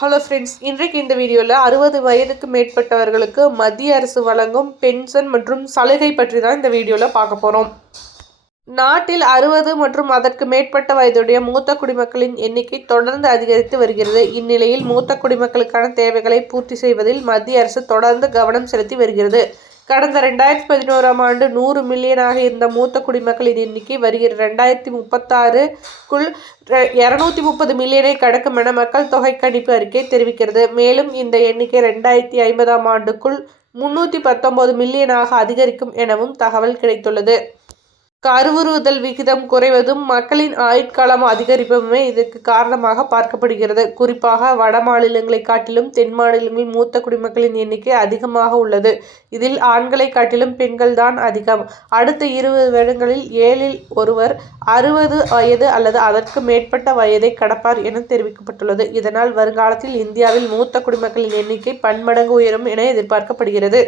Hello friends, இன்றைக்கு இந்த வீடியோவில் 60 வயதுக்கு மேற்பட்டவர்களுக்கு மத்திய அரசு வழங்கும் பென்ஷன் மற்றும் சலுகை பற்றி தான் இந்த வீடியோவில் பார்க்க போகிறோம். நாட்டில் 60 மற்றும் அதற்கு மேற்பட்ட வயதுடைய மூத்த குடிமக்களின் எண்ணிக்கை தொடர்ந்து அதிகரித்து வருகிறது. இந்நிலையில் மூத்த குடிமக்களுக்கான தேவைகளை பூர்த்தி செய்வதில் மத்திய அரசு தொடர்ந்து கவனம் செலுத்தி வருகிறது. கடந்த 2011ஆம் ஆண்டு 100 மில்லியனாக இருந்த மூத்த குடிமக்களின் எண்ணிக்கை வருகிற 2036க்குள் 230 மில்லியனை கடக்கும் என மக்கள் தொகை கணிப்பு அறிக்கை தெரிவிக்கிறது. மேலும் இந்த எண்ணிக்கை 2050ஆம் ஆண்டுக்குள் 319 மில்லியனாக அதிகரிக்கும் எனவும் தகவல் கிடைத்துள்ளது. கருவுறுதல் விகிதம் குறைவதும் மக்களின் ஆயுட்காலம் அதிகரிப்புமே இதற்கு காரணமாக பார்க்கப்படுகிறது. குறிப்பாக வட மாநிலங்களை காட்டிலும் தென் மாநிலங்களில் மூத்த குடிமக்களின் எண்ணிக்கை அதிகமாக உள்ளது. இதில் ஆண்களை காட்டிலும் பெண்கள் தான் அதிகம். அடுத்த 20 வருடங்களில் 7இல் ஒருவர் 60 வயது அல்லது அதற்கு மேற்பட்ட வயதை கடப்பார் என தெரிவிக்கப்பட்டுள்ளது. இதனால் வருங்காலத்தில் இந்தியாவில் மூத்த குடிமக்களின் எண்ணிக்கை பன்மடங்கு உயரும் என எதிர்பார்க்கப்படுகிறது.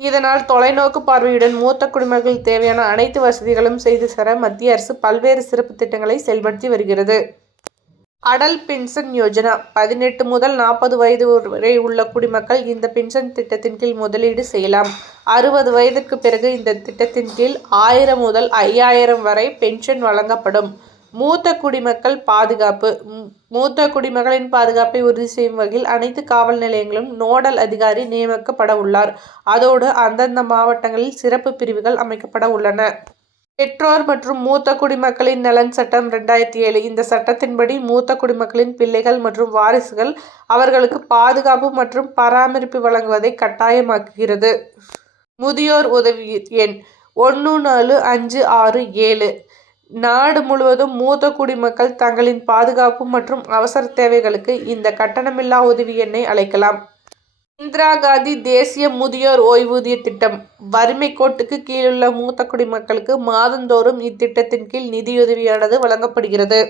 இதனால் தொலைநோக்கு பார்வையுடன் மூத்த குடிமக்கள் தேவையான அனைத்து வசதிகளும் செய்து தர மத்திய அரசு பல்வேறு சிறப்பு திட்டங்களை செயல்படுத்தி வருகிறது. அடல் பென்ஷன் யோஜனா 18 முதல் 40 வயது வரை உள்ள குடிமக்கள் இந்த பென்ஷன் திட்டத்தின் கீழ் முதலீடு செய்யலாம். 60 வயதுக்கு பிறகு இந்த திட்டத்தின் கீழ் 1000 முதல் 5000 வரை பென்ஷன் வழங்கப்படும். மூத்த குடிமக்கள் பாதுகாப்பு மூத்த குடிமக்களின் பாதுகாப்பை உறுதி செய்யும் வகையில் அனைத்து காவல் நிலையங்களும் நோடல் அதிகாரி நியமிக்கப்பட உள்ளார். அதோடு அந்தந்த மாவட்டங்களில் சிறப்பு பிரிவுகள் அமைக்கப்பட உள்ளன. பெற்றோர் மற்றும் மூத்த குடிமக்களின் நலன் சட்டம் 2007. இந்த சட்டத்தின்படி மூத்த குடிமக்களின் பிள்ளைகள் மற்றும் வாரிசுகள் அவர்களுக்கு பாதுகாப்பு மற்றும் பராமரிப்பு வழங்குவதை கட்டாயமாக்குகிறது. முதியோர் உதவி எண் 14567. நாடு முழுவதும் மூத்த குடிமக்கள் தங்களின் பாதுகாப்பு மற்றும் அவசர தேவைகளுக்கு இந்த கட்டணமில்லா உதவி எண்ணை அழைக்கலாம். இந்திரா காந்தி தேசிய முதியோர் ஓய்வூதிய திட்டம். வறுமை கோட்டுக்கு கீழுள்ள மூத்த குடிமக்களுக்கு மாதந்தோறும் இத்திட்டத்தின் கீழ் நிதியுதவியானது வழங்கப்படுகிறது.